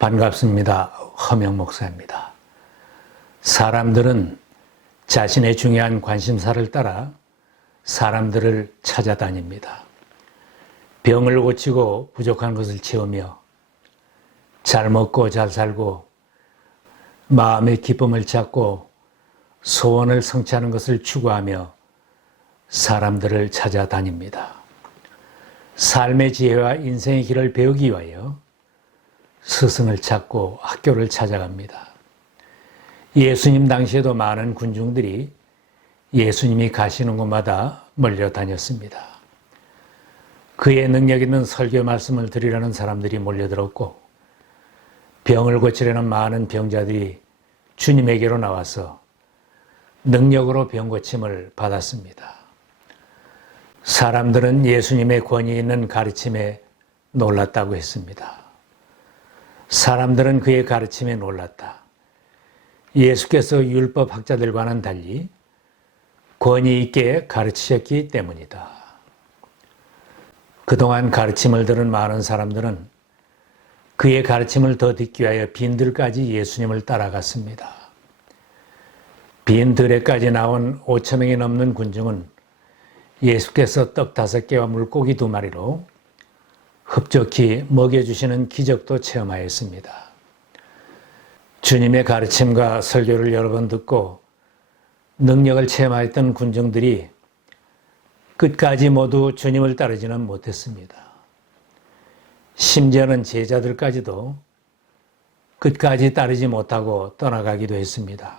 반갑습니다. 허명 목사입니다. 사람들은 자신의 중요한 관심사를 따라 사람들을 찾아다닙니다. 병을 고치고 부족한 것을 채우며 잘 먹고 잘 살고 마음의 기쁨을 찾고 소원을 성취하는 것을 추구하며 사람들을 찾아다닙니다. 삶의 지혜와 인생의 길을 배우기 위하여 스승을 찾고 학교를 찾아갑니다. 예수님 당시에도 많은 군중들이 예수님이 가시는 곳마다 몰려다녔습니다. 그의 능력 있는 설교 말씀을 들으려는 사람들이 몰려들었고 병을 고치려는 많은 병자들이 주님에게로 나와서 능력으로 병 고침을 받았습니다. 사람들은 예수님의 권위 있는 가르침에 놀랐다고 했습니다. 사람들은 그의 가르침에 놀랐다. 예수께서 율법 학자들과는 달리 권위 있게 가르치셨기 때문이다. 그동안 가르침을 들은 많은 사람들은 그의 가르침을 더 듣기 위하여 빈들까지 예수님을 따라갔습니다. 빈 들에까지 나온 5,000명이 넘는 군중은 예수께서 떡 5개와 물고기 2마리로 흡족히 먹여주시는 기적도 체험하였습니다. 주님의 가르침과 설교를 여러 번 듣고 능력을 체험하였던 군중들이 끝까지 모두 주님을 따르지는 못했습니다. 심지어는 제자들까지도 끝까지 따르지 못하고 떠나가기도 했습니다.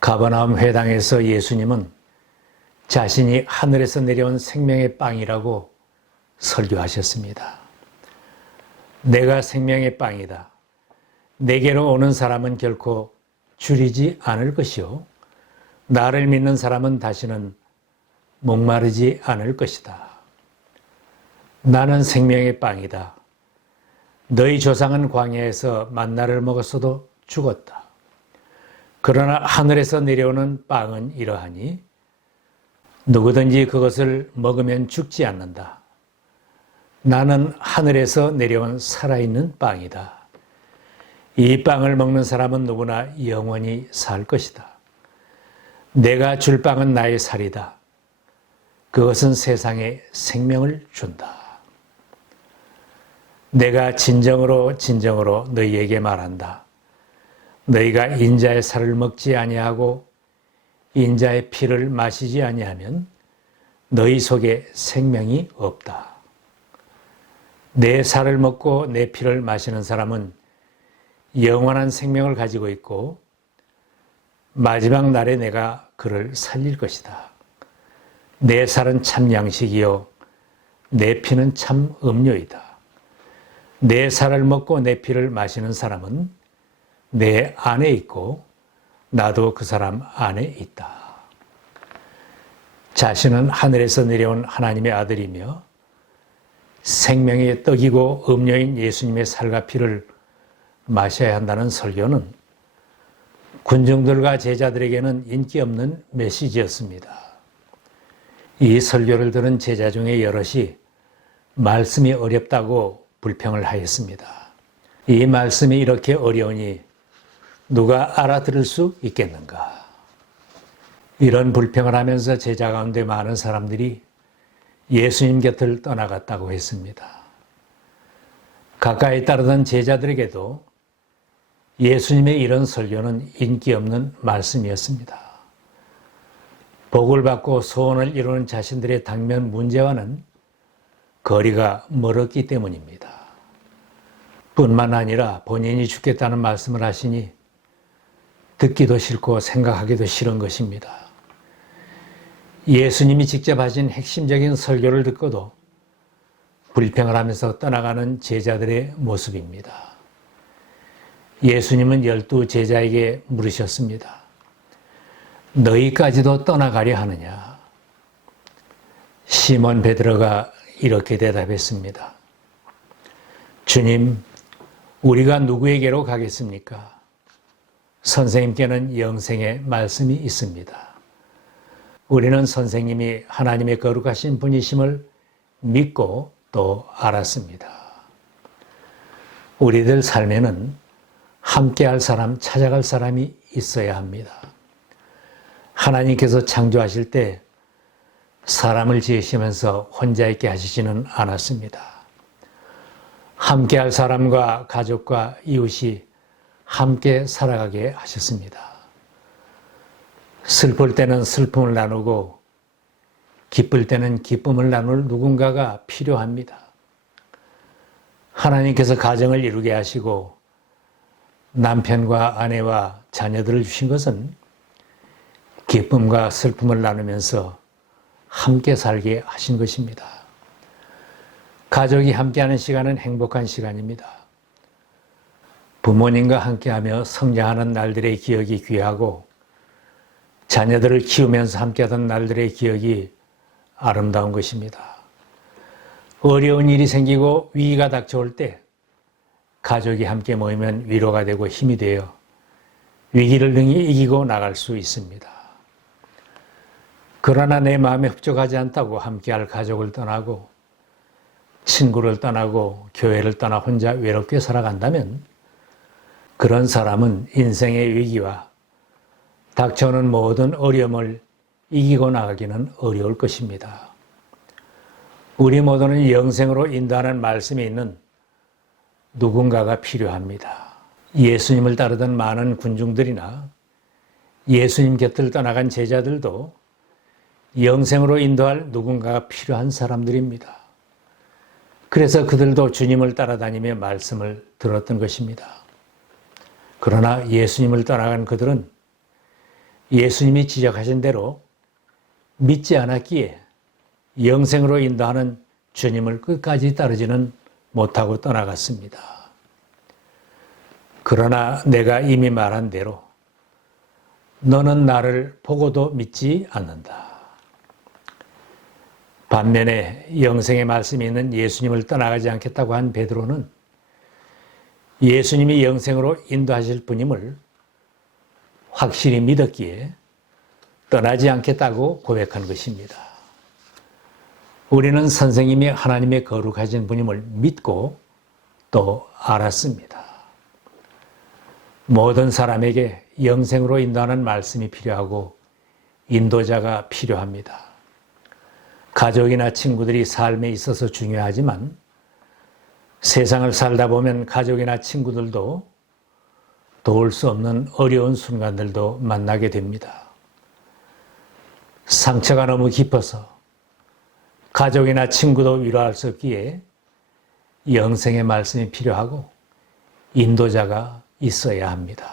가버나움 회당에서 예수님은 자신이 하늘에서 내려온 생명의 빵이라고 설교하셨습니다. 내가 생명의 빵이다. 내게로 오는 사람은 결코 줄이지 않을 것이요. 나를 믿는 사람은 다시는 목마르지 않을 것이다. 나는 생명의 빵이다. 너희 조상은 광야에서 만나를 먹었어도 죽었다. 그러나 하늘에서 내려오는 빵은 이러하니 누구든지 그것을 먹으면 죽지 않는다. 나는 하늘에서 내려온 살아있는 빵이다. 이 빵을 먹는 사람은 누구나 영원히 살 것이다. 내가 줄 빵은 나의 살이다. 그것은 세상에 생명을 준다. 내가 진정으로 너희에게 말한다. 너희가 인자의 살을 먹지 아니하고 인자의 피를 마시지 아니하면 너희 속에 생명이 없다. 내 살을 먹고 내 피를 마시는 사람은 영원한 생명을 가지고 있고 마지막 날에 내가 그를 살릴 것이다. 내 살은 참 양식이요 내 피는 참 음료이다. 내 살을 먹고 내 피를 마시는 사람은 내 안에 있고 나도 그 사람 안에 있다. 자신은 하늘에서 내려온 하나님의 아들이며 생명의 떡이고 음료인 예수님의 살과 피를 마셔야 한다는 설교는 군중들과 제자들에게는 인기 없는 메시지였습니다. 이 설교를 들은 제자 중에 여럿이 말씀이 어렵다고 불평을 하였습니다. 이 말씀이 이렇게 어려우니 누가 알아들을 수 있겠는가? 이런 불평을 하면서 제자 가운데 많은 사람들이 예수님 곁을 떠나갔다고 했습니다. 가까이 따르던 제자들에게도 예수님의 이런 설교는 인기 없는 말씀이었습니다. 복을 받고 소원을 이루는 자신들의 당면 문제와는 거리가 멀었기 때문입니다. 뿐만 아니라 본인이 죽겠다는 말씀을 하시니 듣기도 싫고 생각하기도 싫은 것입니다. 예수님이 직접 하신 핵심적인 설교를 듣고도 불평을 하면서 떠나가는 제자들의 모습입니다. 예수님은 12 제자에게 물으셨습니다. 너희까지도 떠나가려 하느냐? 시몬 베드로가 이렇게 대답했습니다. 주님, 우리가 누구에게로 가겠습니까? 선생님께는 영생의 말씀이 있습니다. 우리는 선생님이 하나님의 거룩하신 분이심을 믿고 또 알았습니다. 우리들 삶에는 함께할 사람, 찾아갈 사람이 있어야 합니다. 하나님께서 창조하실 때 사람을 지으시면서 혼자 있게 하시지는 않았습니다. 함께할 사람과 가족과 이웃이 함께 살아가게 하셨습니다. 슬플 때는 슬픔을 나누고 기쁠 때는 기쁨을 나눌 누군가가 필요합니다. 하나님께서 가정을 이루게 하시고 남편과 아내와 자녀들을 주신 것은 기쁨과 슬픔을 나누면서 함께 살게 하신 것입니다. 가족이 함께하는 시간은 행복한 시간입니다. 부모님과 함께하며 성장하는 날들의 기억이 귀하고 자녀들을 키우면서 함께하던 날들의 기억이 아름다운 것입니다. 어려운 일이 생기고 위기가 닥쳐올 때 가족이 함께 모이면 위로가 되고 힘이 되어 위기를 능히 이기고 나갈 수 있습니다. 그러나 내 마음에 흡족하지 않다고 함께할 가족을 떠나고 친구를 떠나고 교회를 떠나 혼자 외롭게 살아간다면 그런 사람은 인생의 위기와 닥쳐오는 모든 어려움을 이기고 나가기는 어려울 것입니다. 우리 모두는 영생으로 인도하는 말씀이 있는 누군가가 필요합니다. 예수님을 따르던 많은 군중들이나 예수님 곁을 떠나간 제자들도 영생으로 인도할 누군가가 필요한 사람들입니다. 그래서 그들도 주님을 따라다니며 말씀을 들었던 것입니다. 그러나 예수님을 떠나간 그들은 예수님이 지적하신 대로 믿지 않았기에 영생으로 인도하는 주님을 끝까지 따르지는 못하고 떠나갔습니다. 그러나 내가 이미 말한 대로 너는 나를 보고도 믿지 않는다. 반면에 영생의 말씀이 있는 예수님을 떠나가지 않겠다고 한 베드로는 예수님이 영생으로 인도하실 분임을 확실히 믿었기에 떠나지 않겠다고 고백한 것입니다. 우리는 선생님이 하나님의 거룩하신 분임을 믿고 또 알았습니다. 모든 사람에게 영생으로 인도하는 말씀이 필요하고 인도자가 필요합니다. 가족이나 친구들이 삶에 있어서 중요하지만 세상을 살다 보면 가족이나 친구들도 도울 수 없는 어려운 순간들도 만나게 됩니다. 상처가 너무 깊어서 가족이나 친구도 위로할 수 없기에 영생의 말씀이 필요하고 인도자가 있어야 합니다.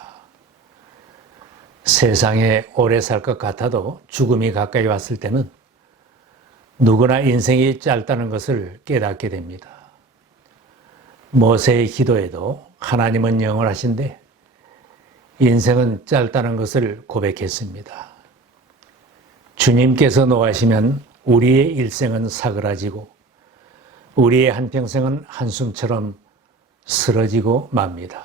세상에 오래 살 것 같아도 죽음이 가까이 왔을 때는 누구나 인생이 짧다는 것을 깨닫게 됩니다. 모세의 기도에도 하나님은 영원하신데 인생은 짧다는 것을 고백했습니다. 주님께서 노하시면 우리의 일생은 사그라지고 우리의 한평생은 한숨처럼 쓰러지고 맙니다.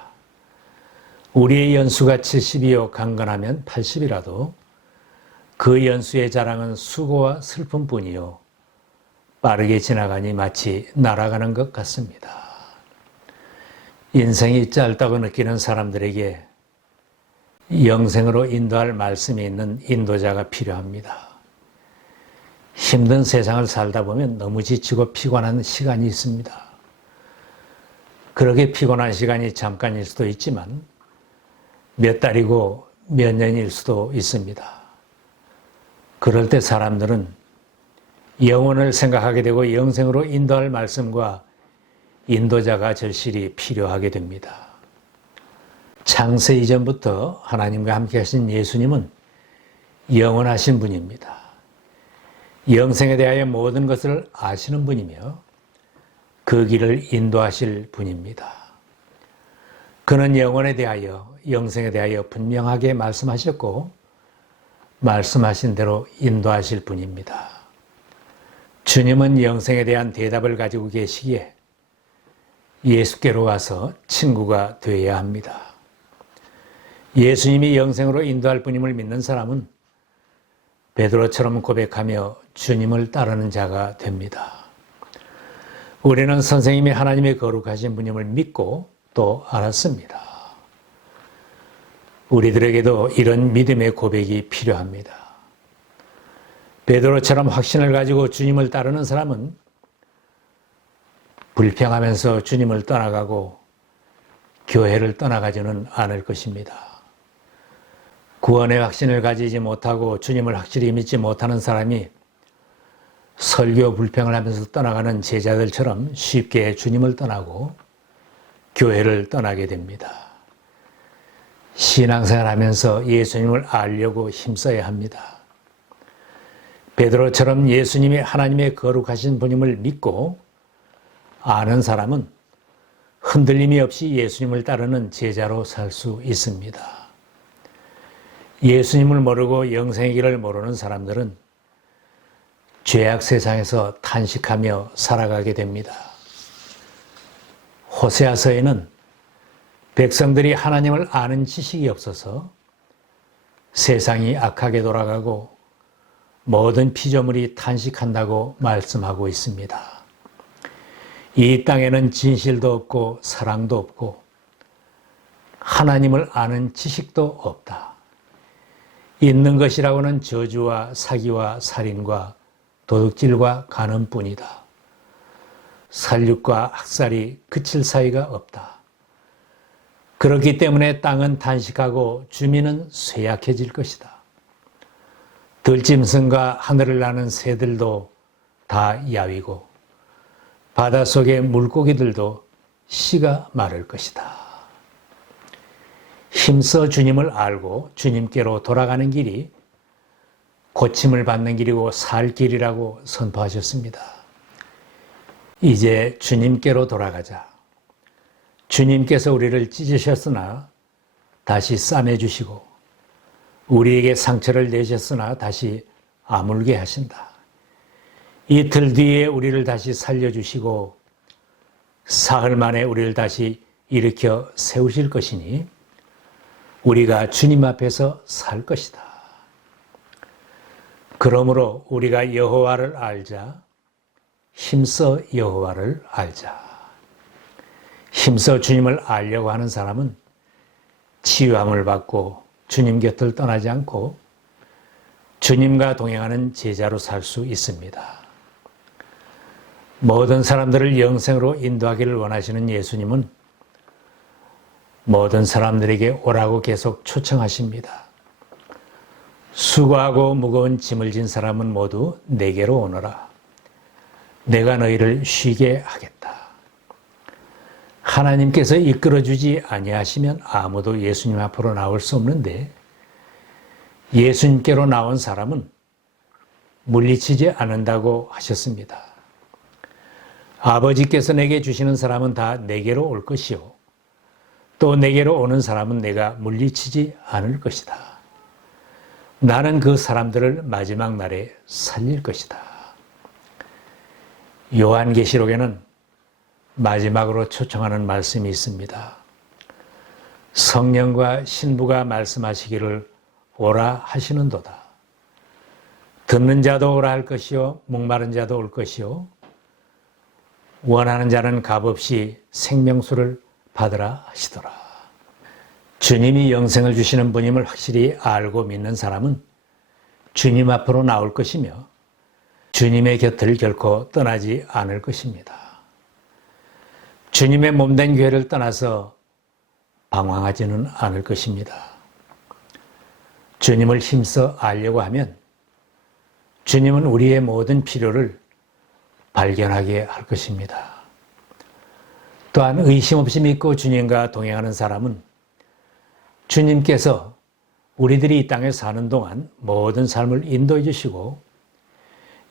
우리의 연수가 70이요 강건하면 80이라도 그 연수의 자랑은 수고와 슬픔뿐이요 빠르게 지나가니 마치 날아가는 것 같습니다. 인생이 짧다고 느끼는 사람들에게 영생으로 인도할 말씀이 있는 인도자가 필요합니다. 힘든 세상을 살다 보면 너무 지치고 피곤한 시간이 있습니다. 그렇게 피곤한 시간이 잠깐일 수도 있지만 몇 달이고 몇 년일 수도 있습니다. 그럴 때 사람들은 영혼을 생각하게 되고 영생으로 인도할 말씀과 인도자가 절실히 필요하게 됩니다. 창세 이전부터 하나님과 함께 하신 예수님은 영원하신 분입니다. 영생에 대하여 모든 것을 아시는 분이며 그 길을 인도하실 분입니다. 그는 영혼에 대하여, 영생에 대하여 분명하게 말씀하셨고 말씀하신 대로 인도하실 분입니다. 주님은 영생에 대한 대답을 가지고 계시기에 예수께로 가서 친구가 되어야 합니다. 예수님이 영생으로 인도할 분임을 믿는 사람은 베드로처럼 고백하며 주님을 따르는 자가 됩니다. 우리는 선생님이 하나님의 거룩하신 분임을 믿고 또 알았습니다. 우리들에게도 이런 믿음의 고백이 필요합니다. 베드로처럼 확신을 가지고 주님을 따르는 사람은 불평하면서 주님을 떠나가고 교회를 떠나가지는 않을 것입니다. 구원의 확신을 가지지 못하고 주님을 확실히 믿지 못하는 사람이 설교 불평을 하면서 떠나가는 제자들처럼 쉽게 주님을 떠나고 교회를 떠나게 됩니다. 신앙생활하면서 예수님을 알려고 힘써야 합니다. 베드로처럼 예수님이 하나님의 거룩하신 분임을 믿고 아는 사람은 흔들림이 없이 예수님을 따르는 제자로 살 수 있습니다. 예수님을 모르고 영생의 길을 모르는 사람들은 죄악 세상에서 탄식하며 살아가게 됩니다. 호세아서에는 백성들이 하나님을 아는 지식이 없어서 세상이 악하게 돌아가고 모든 피조물이 탄식한다고 말씀하고 있습니다. 이 땅에는 진실도 없고 사랑도 없고 하나님을 아는 지식도 없다. 있는 것이라고는 저주와 사기와 살인과 도둑질과 간음뿐이다. 살육과 학살이 그칠 사이가 없다. 그렇기 때문에 땅은 탄식하고 주민은 쇠약해질 것이다. 들짐승과 하늘을 나는 새들도 다 야위고 바닷속의 물고기들도 씨가 마를 것이다. 힘써 주님을 알고 주님께로 돌아가는 길이 고침을 받는 길이고 살 길이라고 선포하셨습니다. 이제 주님께로 돌아가자. 주님께서 우리를 찢으셨으나 다시 싸매주시고 우리에게 상처를 내셨으나 다시 아물게 하신다. 이틀 뒤에 우리를 다시 살려주시고 사흘 만에 우리를 다시 일으켜 세우실 것이니 우리가 주님 앞에서 살 것이다. 그러므로 우리가 여호와를 알자. 힘써 여호와를 알자. 힘써 주님을 알려고 하는 사람은 치유함을 받고 주님 곁을 떠나지 않고 주님과 동행하는 제자로 살 수 있습니다. 모든 사람들을 영생으로 인도하기를 원하시는 예수님은 모든 사람들에게 오라고 계속 초청하십니다. 수고하고 무거운 짐을 진 사람은 모두 내게로 오너라. 내가 너희를 쉬게 하겠다. 하나님께서 이끌어주지 아니하시면 아무도 예수님 앞으로 나올 수 없는데 예수님께로 나온 사람은 물리치지 않는다고 하셨습니다. 아버지께서 내게 주시는 사람은 다 내게로 올 것이요. 또 내게로 오는 사람은 내가 물리치지 않을 것이다. 나는 그 사람들을 마지막 날에 살릴 것이다. 요한계시록에는 마지막으로 초청하는 말씀이 있습니다. 성령과 신부가 말씀하시기를 오라 하시는도다. 듣는 자도 오라 할 것이요 목마른 자도 올 것이요 원하는 자는 값없이 생명수를 받으라 하시더라. 주님이 영생을 주시는 분임을 확실히 알고 믿는 사람은 주님 앞으로 나올 것이며 주님의 곁을 결코 떠나지 않을 것입니다. 주님의 몸된 교회를 떠나서 방황하지는 않을 것입니다. 주님을 힘써 알려고 하면 주님은 우리의 모든 필요를 발견하게 할 것입니다. 또한 의심 없이 믿고 주님과 동행하는 사람은 주님께서 우리들이 이 땅에 사는 동안 모든 삶을 인도해 주시고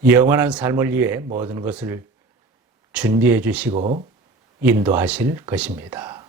영원한 삶을 위해 모든 것을 준비해 주시고 인도하실 것입니다.